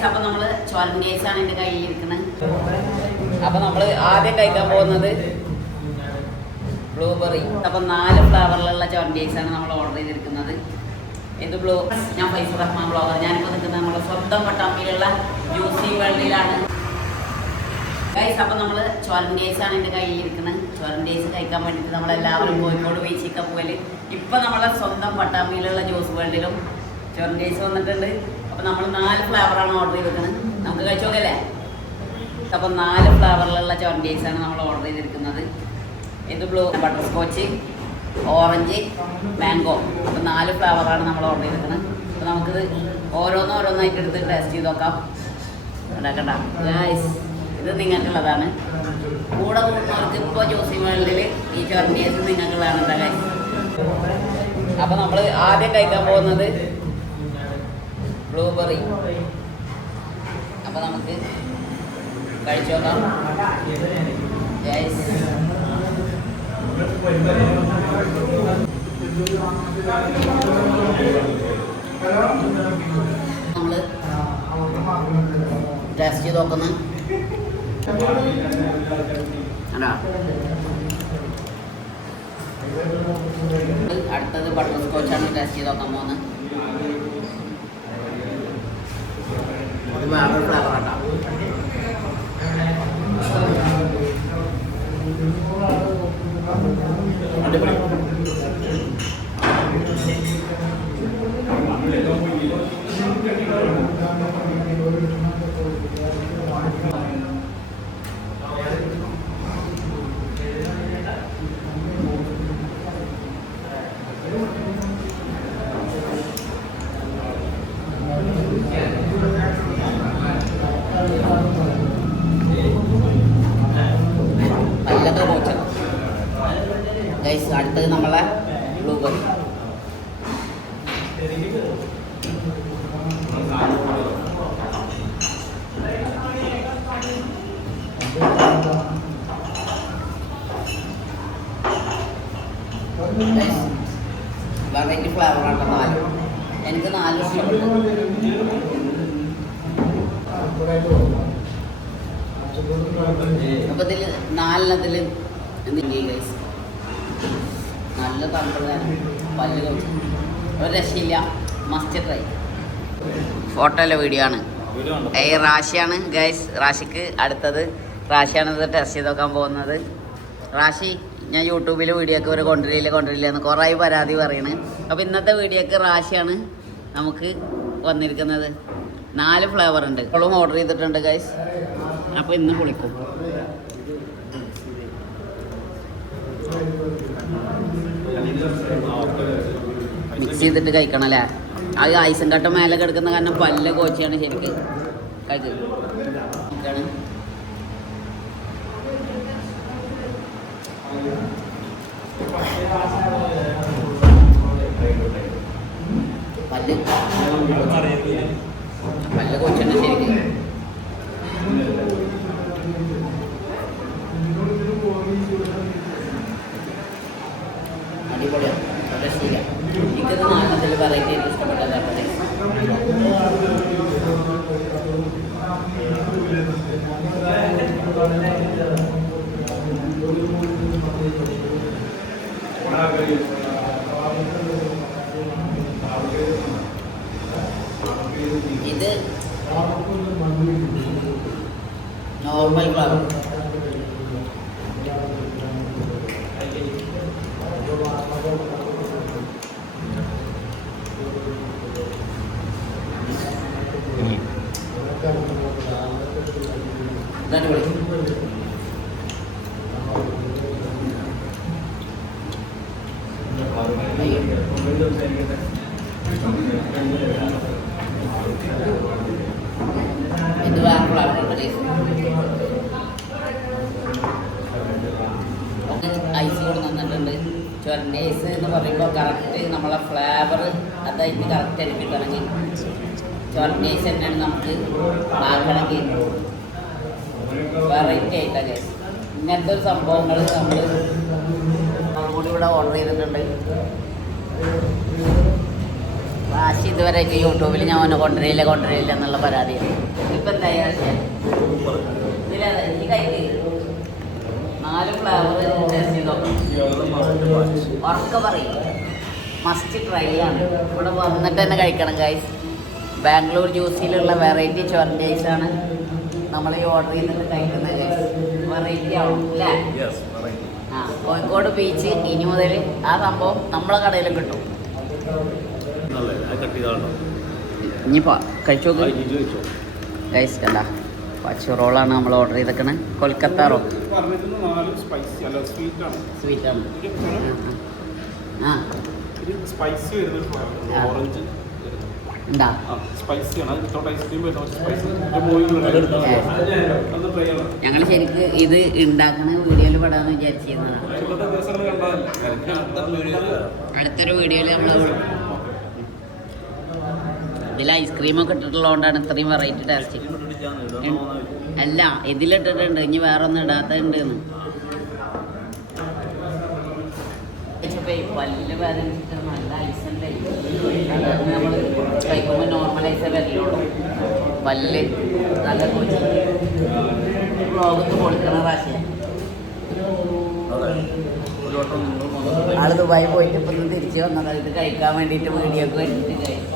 Guys അപ്പോൾ നമ്മൾ ചോലൻഡേഴ്സാണ് എൻ്റെ കയ്യിലിരിക്കുന്നത്. അപ്പോൾ നമ്മൾ ആദ്യം കഴിക്കാൻ പോകുന്നത് ബ്ലൂബെറി. അപ്പോൾ 4 ഫ്ലേവറിലുള്ള ചോലൻഡേഴ്സാണ് നമ്മൾ ഓർഡർ ചെയ്തിരിക്കുന്നത്. ഇത് ഞാൻ ഫൈസൽ റഹ്മാൻ ബ്ലോഗർ. ഞാനിപ്പോൾ നിൽക്കുന്നത് നമ്മുടെ സ്വന്തം പട്ടാമ്പിയിലുള്ള ജ്യൂസി വേൾഡിലാണ് ഗൈസ്. അപ്പോൾ നമ്മൾ ചോലൻഡേഴ്സാണ് എൻ്റെ കയ്യിലിരിക്കുന്നത്. ചോലൻഡേഴ്സ് കഴിക്കാൻ വേണ്ടിയിട്ട് നമ്മളെല്ലാവരും കോഴിക്കോട് ബീച്ചിലേക്ക് പോകല്. ഇപ്പം നമ്മളെ സ്വന്തം പട്ടാമ്പിയിലുള്ള ജ്യൂസ് വേൾഡിലും ചോലൻഡേഴ്സ് വന്നിട്ടുണ്ട്. അപ്പോൾ നമ്മൾ 4 ഫ്ലേവറാണ് ഓർഡർ ചെയ്തിരിക്കുന്നത്. നമുക്ക് കഴിച്ചു നോക്കല്ലേ? അപ്പോൾ 4 ഫ്ലേവറിലുള്ള ചോലൻഡേഴ്സാണ് നമ്മൾ ഓർഡർ ചെയ്തിരിക്കുന്നത്. ഇത് ബട്ടർ സ്കോച്ച്, ഓറഞ്ച്, മാംഗോ. അപ്പോൾ 4 ഫ്ലേവറാണ് നമ്മൾ ഓർഡർ ചെയ്തിരിക്കുന്നത്. അപ്പോൾ നമുക്കിത് ഓരോന്നായിട്ട് എടുത്ത് ടേസ്റ്റ് ചെയ്ത് നോക്കാം. ഉണ്ടാക്കണ്ട ഗൈസ്, ഇത് നിങ്ങൾക്കുള്ളതാണ്. കൂടെ കൂടുന്നവർക്ക് ഇപ്പോൾ ജ്യൂസി വേൾഡിൽ ഈ ചോലൻഡേഴ്സ് നിങ്ങൾക്കുള്ളതാണ് കേട്ടോ ഗൈസ്. അപ്പോൾ നമ്മൾ ആദ്യം കഴിക്കാൻ പോകുന്നത് ബ്ലൂബെറി. അപ്പോൾ നമുക്ക് കഴിച്ചു നോക്കാം ഗൈസ്. നമ്മൾ ടേസ്റ്റ് ചെയ്ത് നോക്കുന്നത് അടുത്തത് ബട്ടർ സ്കോച്ചാണ് ടേസ്റ്റ് ചെയ്ത് നോക്കാൻ പോകുന്നത്. അത് വേറൊരു ഫ്ലേവറാണ്. അടിപൊളി. നല്ലത് പോച്ച ഗൈസ്. അടുത്തത് നമ്മളെ ബ്ലൂബെറി. വെറൈറ്റി ഫ്ലേവറാണ് 4. എനിക്ക് 4 ഇഷ്ടപ്പെട്ടു. അപ്പോൾ ഇതിൽ 4 എന്തെങ്കിലും ഗൈസ് നല്ല തണുപ്പുള്ളതാണ്. പല്ല് കഴിച്ചു ഒരു രക്ഷയില്ല. Must try. ഫോട്ടോയിലെ വീഡിയോ ആണ്. റാഷിയാണ് ഗൈസ്. റാഷിക്ക് അടുത്തത് റാഷിയാണ് ഇത് ടെസ്റ്റ് ചെയ്ത് നോക്കാൻ പോകുന്നത്. റാഷി, ഞാൻ യൂട്യൂബിൽ വീഡിയോക്ക് ഒരു കൊണ്ടുവരില്ല എന്ന് കുറേ പരാതി പറയണ്. അപ്പോൾ ഇന്നത്തെ വീഡിയോക്ക് റാഷിയാണ് നമുക്ക് വന്നിരിക്കുന്നത്. 4 ഫ്ലേവർ ഉണ്ട്. ഇപ്പോഴും ഓർഡർ ചെയ്തിട്ടുണ്ട് ഗൈസ്. അപ്പോൾ ഇന്ന് കുളിക്കും. മിക്സ് ചെയ്തിട്ട് കഴിക്കണം അല്ലേ? ആ ഐസും കട്ട മേലെ കിടക്കുന്ന കാരണം പല്ല് കോച്ചിയാണ് ശരിക്ക്. കഴിക്ക് പല്ല് കോച്ചുണ്ട് ശരിക്ക്. അടിപൊളിയാണ്. രക്ഷയില്ല. എനിക്കത് 4 വെറൈറ്റി ആയിട്ട് ഇഷ്ടപ്പെട്ടതാണ്. ഇത് നോർമൽ ഫ്ലവർ. അടിപൊളി. ഇത് വേറെ ഫ്ലവറുണ്ട്. ഐസ് കൂടെ തന്നിട്ടുണ്ട്. ചോലൻഡേഴ്സ് എന്ന് പറയുമ്പോൾ കറക്റ്റ് നമ്മളെ ഫ്ലേവർ അതായിട്ട് കറക്റ്റ് എടുത്തിട്ടാണെങ്കിൽ ചോലൻഡേഴ്സ് തന്നെയാണ് നമുക്ക് ആക്കണമെങ്കിൽ വെറൈറ്റി ആയിട്ടാണ് ഗൈസ്. ഇങ്ങനത്തെ ഒരു സംഭവങ്ങൾ നമ്മൾ കൂടി ഇവിടെ ഓർഡർ ചെയ്തിട്ടുണ്ട്. വാശി ഇതുവരെ യൂട്യൂബിൽ ഞാൻ അവനെ കൊണ്ടുവരില്ല എന്നുള്ള പരാതിയാണ്. ഇപ്പം എന്തായാലും ഇതിലേതാ ഈ കയ്യിൽ 4 ഫ്ലേവർ ടേസ്റ്റ് ചെയ്ത് നോക്കണം. ഉറക്കെ പറയും, മസ്റ്റ് ട്രൈ ആണ്. ഇവിടെ വന്നിട്ട് തന്നെ കഴിക്കണം ഗൈസ്. ബാംഗ്ലൂർ ജ്യൂസിലുള്ള വെറൈറ്റി ചോർജേഴ്സാണ് നമ്മൾ ഈ ഓർഡർ ചെയ്തിട്ട് കഴിക്കുന്നത് ഗൈസ്. വെറൈറ്റി ആവും അല്ലേ? ആ, കോഴിക്കോട് ബീച്ച് ഇനി മുതൽ ആ സംഭവം നമ്മളെ കടയിലും കിട്ടും. ഇനിയിപ്പോൾ കഴിച്ചു നോക്ക് ഗൈസ്. കണ്ട പച്ച റോളാണ് നമ്മൾ ഓർഡർ ചെയ്തേക്കണേ. കൊൽക്കത്ത റോൾ സ്വീറ്റാണ്. ആ ഉണ്ടാ ഞങ്ങൾ ശരിക്ക് ഇത് ഉണ്ടാക്കുന്ന വീഡിയോയിൽ പെടാന്ന് വിചാരിച്ചിരുന്നതാണ്. അടുത്തൊരു വീഡിയോയിൽ നമ്മൾ ഇതിൽ ഐസ്ക്രീമൊക്കെ ഇട്ടിട്ടുള്ളതുകൊണ്ടാണ് ഇത്രയും വെറൈറ്റി ടേസ്റ്റ്. അല്ല, ഇതിലിട്ടിട്ടുണ്ട്, ഇനി വേറെ ഒന്നും ഇടാത്തുണ്ട്. പല്ല് വേദനിച്ചിട്ട് നല്ല ഐസല്ലേ നമ്മൾ കഴിക്കുമ്പോൾ നോർമൽ ഐസേ വരലുള്ളൂ. പല്ല് നല്ല കൊച്ചി ബ്ലോഗത്ത് കൊടുക്കണ പ്രാവശ്യം ആള് ദുബായി പോയിട്ട് ഇപ്പം തിരിച്ച് വന്നതാണ് ഇത് കഴിക്കാൻ വേണ്ടിയിട്ട് വീഡിയോ ഒക്കെ വേണ്ടിയിട്ട് കഴിക്കും.